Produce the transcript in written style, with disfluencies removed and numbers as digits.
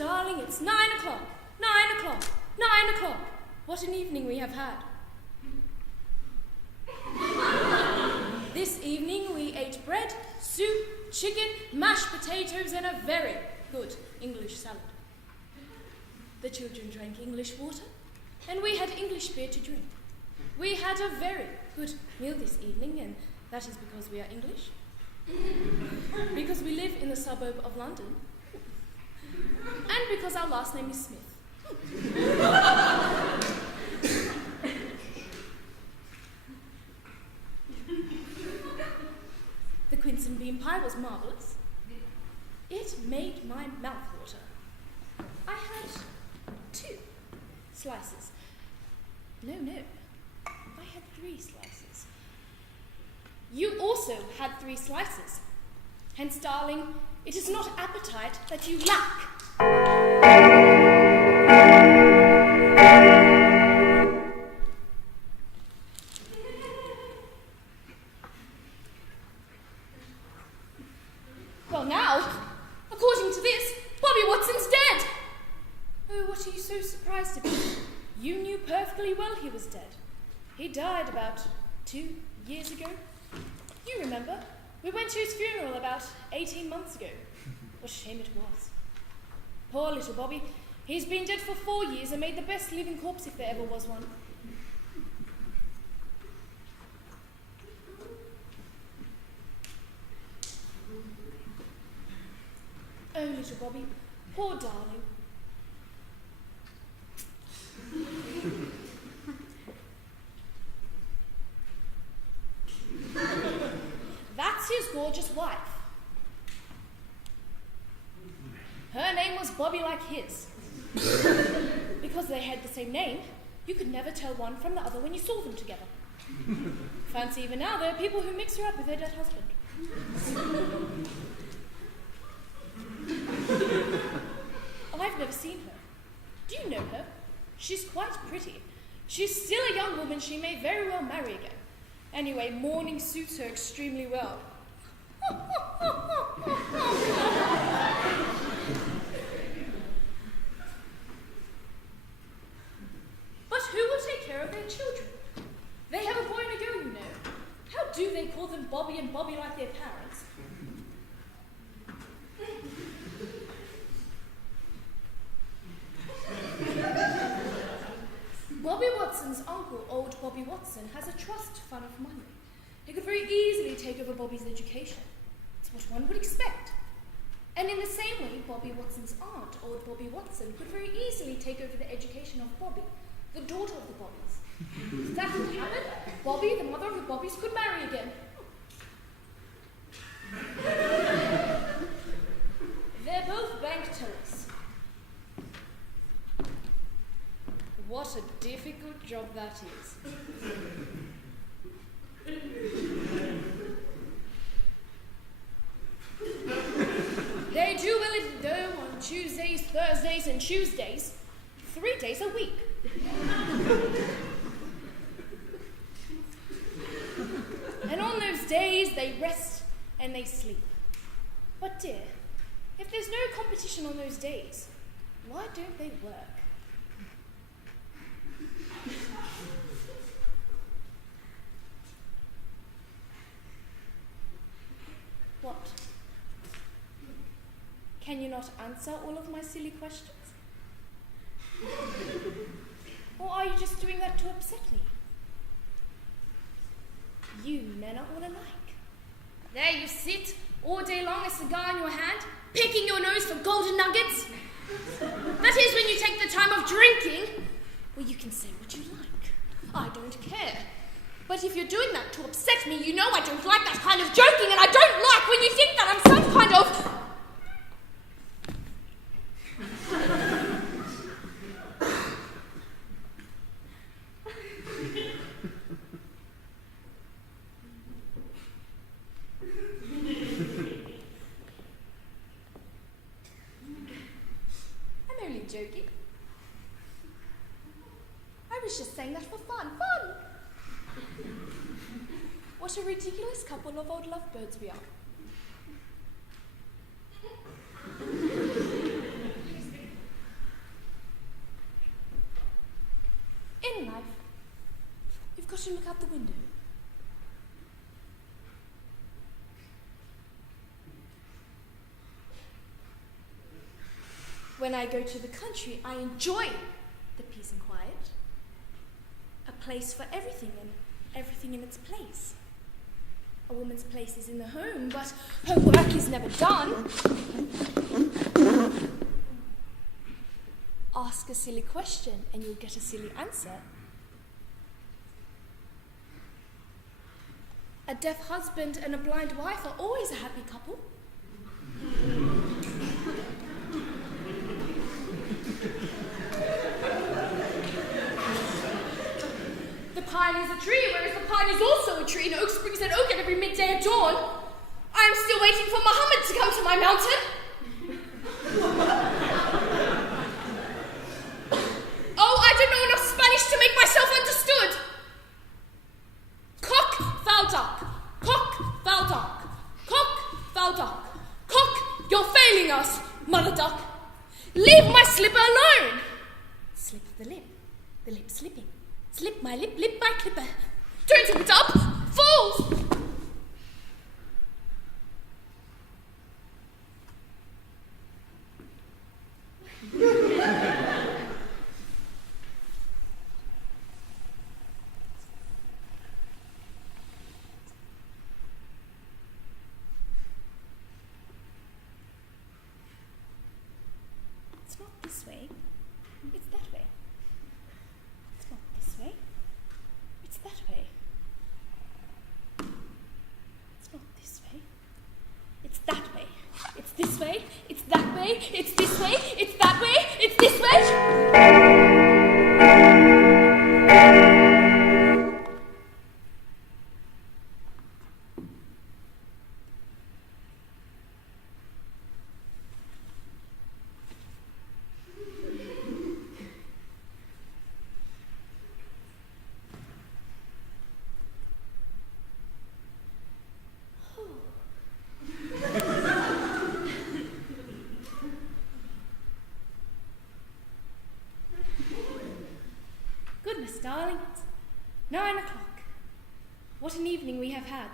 darling, it's 9 o'clock. 9 o'clock. 9 o'clock. What an evening we have had. This evening we ate bread, soup, chicken, mashed potatoes, and a very good English salad. The children drank English water, and we had English beer to drink. We had a very good meal this evening, and that is because we are English. Because we live in the suburb of London. And because our last name is Smith. The quince and bean pie was marvellous. It made my mouth water. I had 2 slices. No. I had 3 slices. You also had 3 slices. Hence, darling, it is not appetite that you lack. Well now, according to this, Bobby Watson's dead. Oh, what are you so surprised about? You knew perfectly well he was dead. He died about 2 years ago. You remember, we went to his funeral about 18 months ago. What a shame it was. Poor little Bobby. He's been dead for 4 years and made the best living corpse if there ever was one. Oh, little Bobby, poor darling. That's his gorgeous wife. Her name was Bobby like his. Because they had the same name, you could never tell one from the other when you saw them together. Fancy even now there are people who mix her up with their dead husband. I've never seen her. Do you know her? She's quite pretty. She's still a young woman. She may very well marry again. Anyway, mourning suits her extremely well. But who will take care of their children? They have a boy and a girl, you know. How do they call them Bobby and Bobby like their parents? Bobby Watson's uncle, old Bobby Watson, has a trust fund of money. He could very easily take over Bobby's education. It's what one would expect. And in the same way, Bobby Watson's aunt, old Bobby Watson, could very easily take over the education of Bobby, the daughter of the Bobbys. If that would happen, Bobby, the mother of the Bobbys, could marry again. They're both bank tellers. What a difficult job that is. They do well at dough on Tuesdays, Thursdays, and Tuesdays, 3 days a week. And on those days, they rest and they sleep. But dear, if there's no competition on those days, why don't they work? What? Can you not answer all of my silly questions? Or are you just doing that to upset me? You men are all alike. There you sit, all day long, a cigar in your hand, picking your nose for golden nuggets. That is when you take the time of drinking. Well, you can say what you like. I don't care. But if you're doing that to upset me, you know I don't like that kind of joking, and I don't like when you think that I'm some kind of... I'm only joking. I was just saying that for fun. Fun! What a ridiculous couple of old lovebirds we are. watch him look out the window. When I go to the country, I enjoy the peace and quiet. A place for everything and everything in its place. A woman's place is in the home, but her work is never done. Ask a silly question and you'll get a silly answer. A deaf husband and a blind wife are always a happy couple. The pine is a tree, whereas the pine is also a tree, and oak springs at oak at every midday at dawn. I am still waiting for Muhammad to come to my mountain. Oh, I don't know enough Spanish to make myself understood. Cock, foul duck. Cock, foul duck. Cock, foul duck. Cock, you're failing us, mother duck. Leave my slipper alone. Slip the lip slipping. Slip my lip my clipper. Don't rip it up, fools! It's not this way, it's that way. It's not this way, it's that way. It's not this way, it's that way. It's this way, it's that way, it's this way, it's that way, it's this way. Goodness, darling, it's 9 o'clock. What an evening we have had.